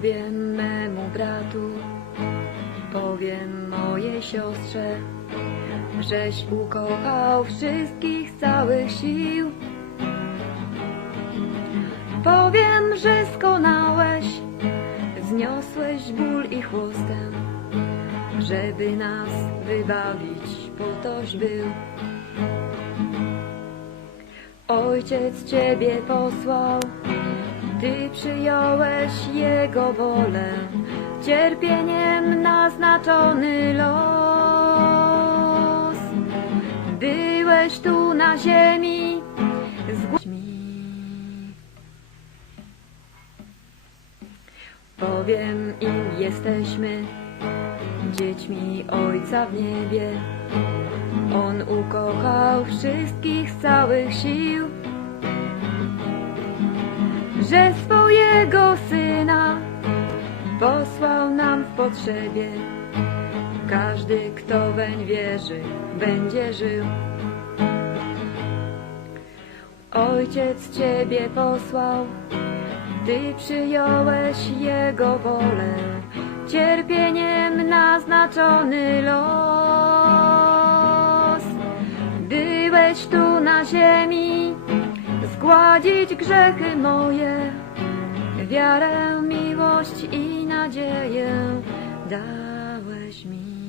Powiem memu bratu, powiem mojej siostrze, żeś ukochał wszystkich z całych sił. Powiem, że skonałeś, zniosłeś ból i chłostę, żeby nas wybawić, po toś był. Ojciec Ciebie posłał, Ty przyjąłeś Jego wolę, cierpieniem naznaczony los. Byłeś tu na ziemi, zgłoś mi. Powiem im, jesteśmy dziećmi Ojca w niebie. On ukochał wszystkich z całych sił, że swojego Syna posłał nam w potrzebie. Każdy, kto weń wierzy, będzie żył. Ojciec Ciebie posłał, Ty przyjąłeś Jego wolę, cierpieniem naznaczony los. Byłeś tu na ziemi, zgładzić grzechy moje, wiarę, miłość i nadzieję dałeś mi.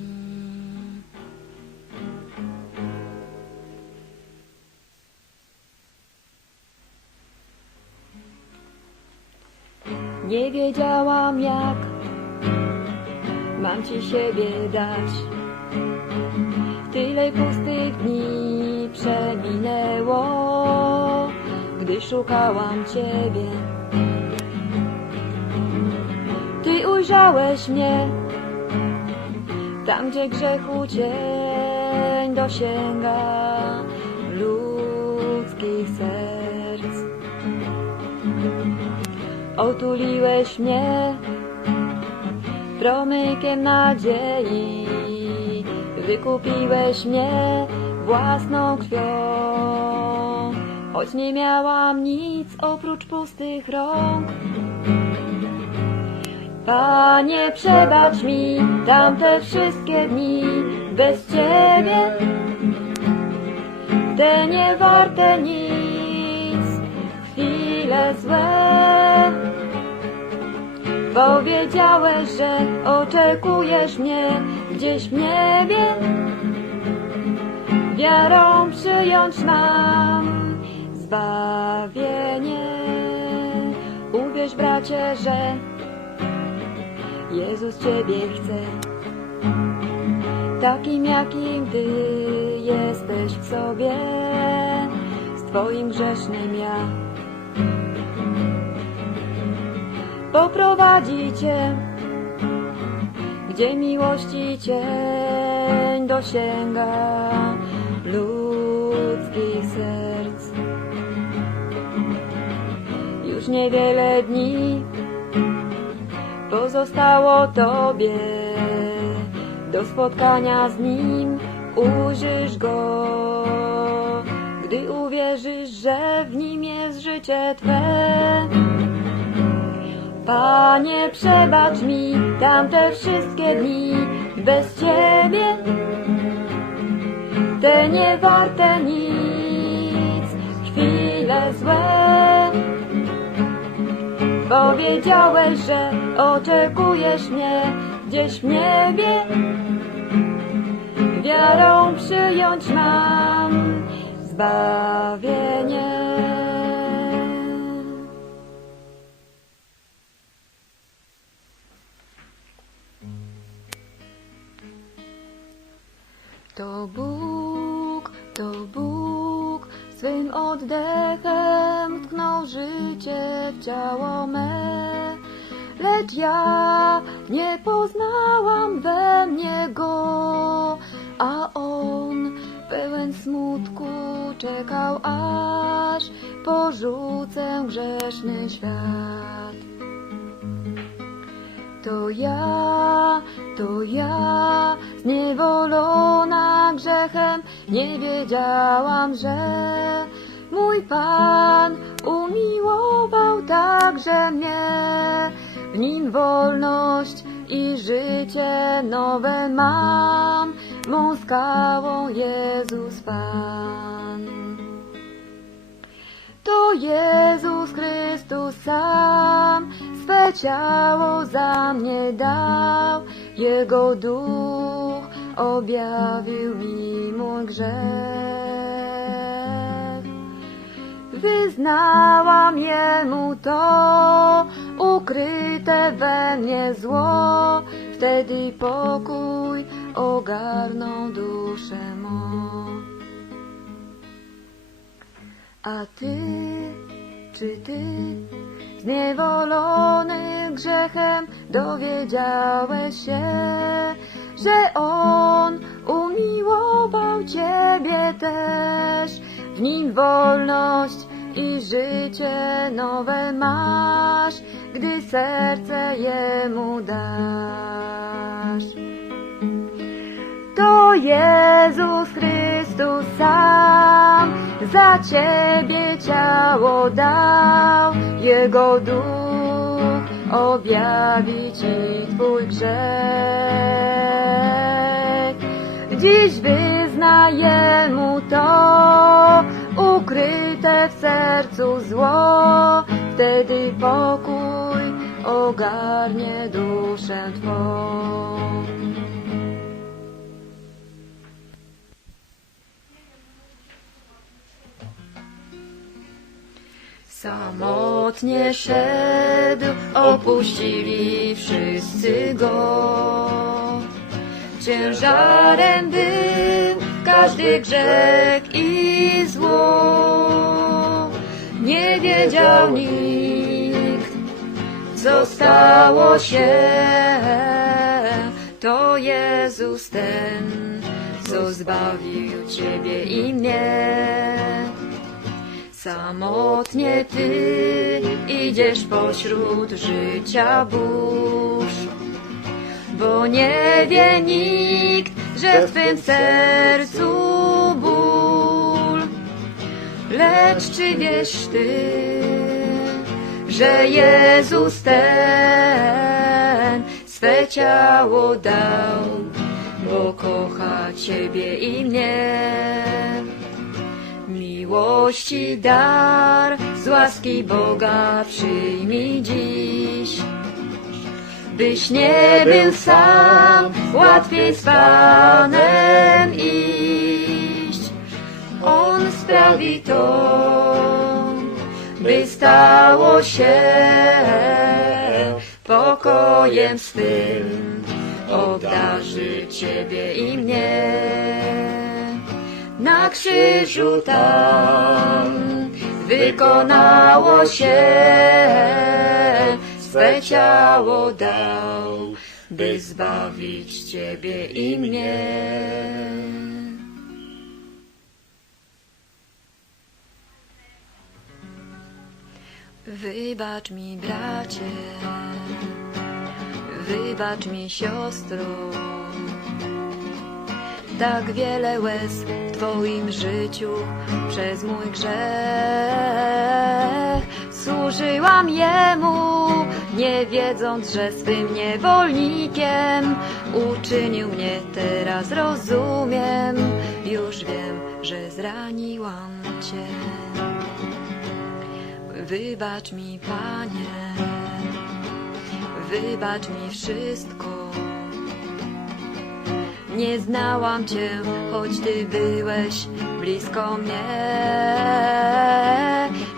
Nie wiedziałam jak mam ci siebie dać. Tyle pustych dni szukałam ciebie. Ty ujrzałeś mnie tam, gdzie grzechu cień dosięga ludzkich serc. Otuliłeś mnie promykiem nadziei, wykupiłeś mnie własną krwią. Choć nie miałam nic oprócz pustych rąk. Panie, przebacz mi tamte wszystkie dni bez Ciebie, te nie warte nic, chwile złe. Powiedziałeś, że oczekujesz mnie gdzieś w niebie. Wiarą przyjąć mam Że Jezus Ciebie chce. Takim, jakim Ty jesteś w sobie, z Twoim grzesznym ja. poprowadzi cię, gdzie miłości cień dosięga ludzkich serc. Niewiele dni pozostało tobie do spotkania z nim. Ujrzysz go, gdy uwierzysz, że w nim jest życie Twe. Panie, przebacz mi tamte wszystkie dni bez Ciebie, te nie warte nic, chwile złe. Powiedziałeś, że oczekujesz mnie gdzieś w niebie, wiarą przyjąć mam zbawienie. To Bóg, to Bóg, swym oddechem życie w ciało me. Lecz ja nie poznałam we mnie Go, a On pełen smutku czekał, aż porzucę grzeszny świat. To ja, to ja, zniewolona grzechem, nie wiedziałam, że mój Pan umiłował także mnie. w nim wolność i życie nowe mam, mą skałą Jezus Pan. To Jezus Chrystus sam swe ciało za mnie dał, Jego duch objawił mi mój grzech. Wyznałam Jemu to ukryte we mnie zło, wtedy pokój ogarnął duszę mą. A ty, czy ty, zniewolony grzechem, dowiedziałeś się, że On umiłował ciebie też, w nim wolność i życie nowe masz, gdy serce Jemu dasz. To Jezus Chrystus sam za ciebie ciało dał, Jego duch objawi ci twój grzech. Dziś wyznaję mu to, ukryte w sercu zło, wtedy pokój ogarnie duszę twą. Samotnie szedł, opuścili wszyscy go. Ciężarem był każdy grzech i zło. Nie wiedział nikt, co stało się. To Jezus ten, co zbawił ciebie i mnie. Samotnie ty idziesz pośród życia burz, bo nie wie nikt, że w twym sercu ból. Lecz czy wiesz ty, że Jezus ten swe ciało dał, bo kocha ciebie i mnie miłości dar, z łaski Boga przyjmij dziś. Byś nie był sam, łatwiej z Panem iść. On sprawi to, by stało się pokojem swym, obdarzy Ciebie i mnie na krzyżu tam wykonało się, swe ciało dał, by zbawić Ciebie i mnie. Wybacz mi, bracie, wybacz mi, siostro, tak wiele łez w Twoim życiu przez mój grzech. Służyłam Jemu, nie wiedząc, że swym niewolnikiem uczynił mnie teraz rozumiem. Już wiem, że zraniłam Cię. Wybacz mi, Panie, wybacz mi wszystko. Nie znałam Cię, choć Ty byłeś blisko mnie.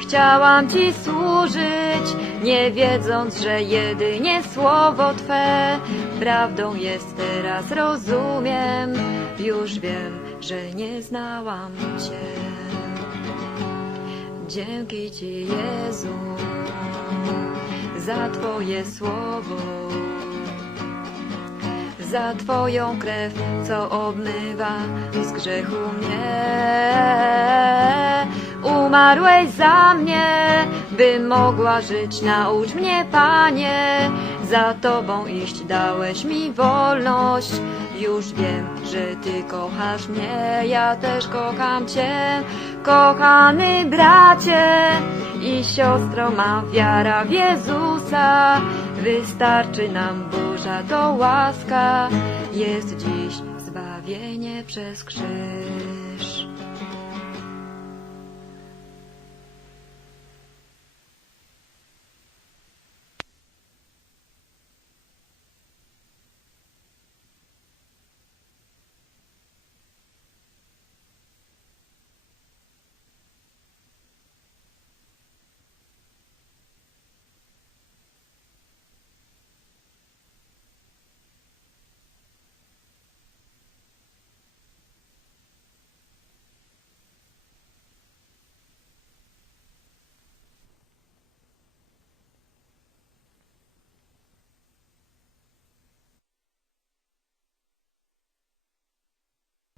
Chciałam Ci służyć, nie wiedząc, że jedynie słowo Twe prawdą jest teraz rozumiem. Już wiem, że nie znałam Cię. Dzięki Ci, Jezu, za Twoje słowo za Twoją krew, co obmywa z grzechu mnie. Umarłeś za mnie, bym mogła żyć, naucz mnie, Panie. Za Tobą iść dałeś mi wolność. Już wiem, że Ty kochasz mnie, ja też kocham Cię. Kochany bracie i siostro, ma wiara w Jezusa. Wystarczy nam Boża to łaska, jest dziś zbawienie przez krzyż.